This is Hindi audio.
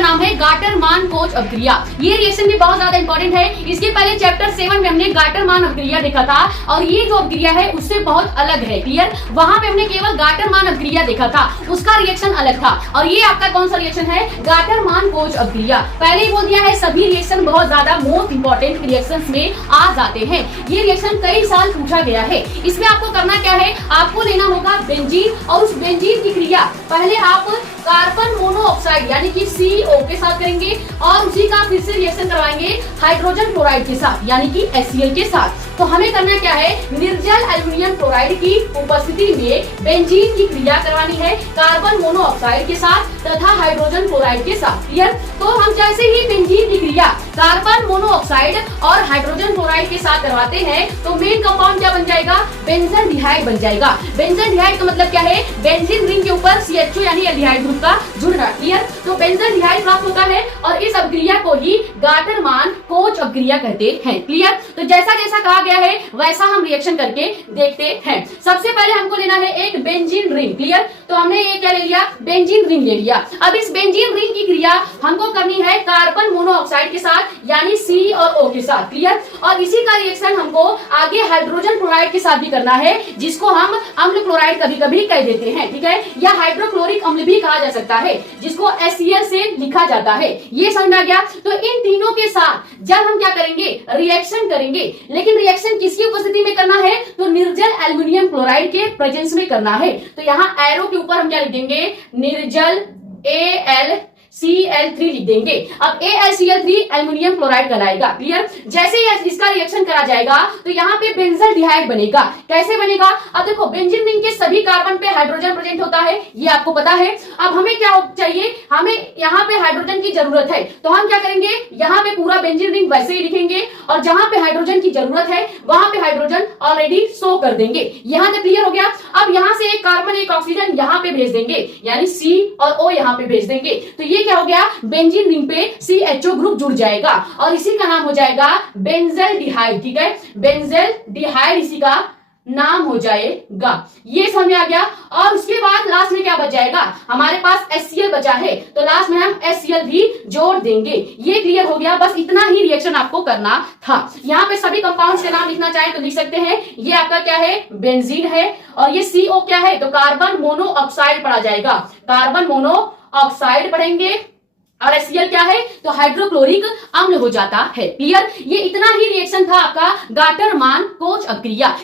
नाम है गाटर मान कोच अभिक्रिया। ये रिएक्शन भी बहुत ज्यादा इंपॉर्टेंट है। इसके पहले चैप्टर 7 में हमने गाटर मान अभिक्रिया देखा था और ये जो अभिक्रिया है उससे बहुत अलग है। क्लियर? वहां पे हमने केवल गाटर मान अभिक्रिया देखा था, उसका रिएक्शन अलग था। और ये आपका कौन सा रिएक्शन है? गाटर मान कोच अभिक्रिया। पहले ही बोल दिया है, सभी रिएक्शन बहुत ज्यादा मोस्ट इंपॉर्टेंट रिएक्शंस में आ जाते हैं। ये रिएक्शन कई साल पूछा गया है। इसमें आपको करना क्या है? आपको लेना होगा बेंजीन और उस बेंजीन की क्रिया पहले आप कार्बन मोनोऑक्साइड यानी कि CO के साथ करेंगे और उसी का फिर से रिएक्शन करवाएंगे हाइड्रोजन क्लोराइड के साथ यानी कि HCl के साथ। तो हमें करना क्या है? निर्जल एल्युमिनियम क्लोराइड की उपस्थिति में बेंजीन की क्रिया करवानी है कार्बन मोनोऑक्साइड के साथ तथा हाइड्रोजन क्लोराइड के साथ। क्लियर? तो हम जैसे ही बेंजीन की क्रिया कार्बन मोनोऑक्साइड और हाइड्रोजन क्लोराइड के साथ करवाते हैं तो मेन कंपाउंड क्या बन जाएगा? बेंजल्डिहाइड बन जाएगा। बेंजल्डिहाइड का मतलब क्या है? बेंजीन रिंग के ऊपर CHO यानी एल्डिहाइड ग्रुप का जुड़ना। क्लियर? तो बेंजल्डिहाइड प्राप्त होता है और इस अभिक्रिया को ही गाटर मान कोच अभिक्रिया कहते हैं। क्लियर? तो जैसा जैसा कहा गया है वैसा हम रिएक्शन करके देखते हैं। सबसे पहले हमको लेना है एक बेंजीन रिंग। क्लियर? तो हमने ये क्या ले लिया? बेंजीन रिंग ले लिया। अब इस बेंजीन रिंग की क्रिया हमको करनी है कार्बन मोनोऑक्साइड के साथ यानी C और O के साथ। क्लियर? और इसी का रिएक्शन हमको आगे हाइड्रोजन क्लोराइड के साथ भी करना है जिसको हम अम्ल क्लोराइड कभी कभी कह देते हैं। ठीक है? या हाइड्रोक्लोरिक अम्ल भी कहा जा सकता है जिसको HCl से लिखा जाता है। ये समझ आ गया? तो इन तीनों के साथ जब हम क्या करेंगे? रिएक्शन करेंगे। लेकिन रिएक्शन किसकी उपस्थिति में करना है? तो निर्जल एल्युमिनियम क्लोराइड के प्रेजेंस में करना है। तो यहाँ एरो के ऊपर हम क्या लिख देंगे? निर्जल AlCl3 लिख देंगे। अब AlCl3 एल्युमिनियम क्लोराइड कहलाएगा। क्लियर? जैसे ही इसका रिएक्शन करा जाएगा तो यहाँ पे बेंजल्डिहाइड बनेगा। कैसे बनेगा? अब देखो, बेंजीन रिंग के सभी कार्बन पे हाइड्रोजन प्रेजेंट होता है, ये आपको पता है। अब हमें क्या चाहिए? हमें यहाँ पे हाइड्रोजन की जरूरत है। तो हम क्या करेंगे? यहाँ पे पूरा बेंजीन रिंग वैसे ही लिखेंगे और जहां पे हाइड्रोजन की जरूरत है वहां पे हाइड्रोजन ऑलरेडी शो कर देंगे। यहाँ तक क्लियर हो गया? अब यहाँ से एक कार्बन एक ऑक्सीजन यहाँ पे भेज देंगे यानी C और O यहाँ पे भेज देंगे। तो ये क्या हो गया? बेंजीन रिंग पे CHO ग्रुप जुड़ जाएगा और इसी का नाम हो जाएगा बेंजल्डिहाइड। ठीक है? बेंजल्डिहाइड इसी का नाम हो जाएगा। ये समझ आ गया? और उसके बाद लास्ट में क्या बच जाएगा? हमारे पास HCl बचा है तो लास्ट में हम HCl भी जोड़ देंगे। ये क्लियर हो गया? बस इतना ही रिएक्शन आपको करना था। यहाँ पे सभी कंपाउंड्स के नाम लिखना चाहे तो लिख सकते हैं। ये आपका क्या है? बेंजीन है और ये CO क्या है? तो कार्बन मोनोऑक्साइड पढ़ा जाएगा। कार्बन मोनोऑक्साइड पढ़ेंगे और HCl क्या है? तो हाइड्रोक्लोरिक अम्ल हो जाता है। क्लियर? ये इतना ही रिएक्शन था आपका गाटर मान कोच अभिक्रिया।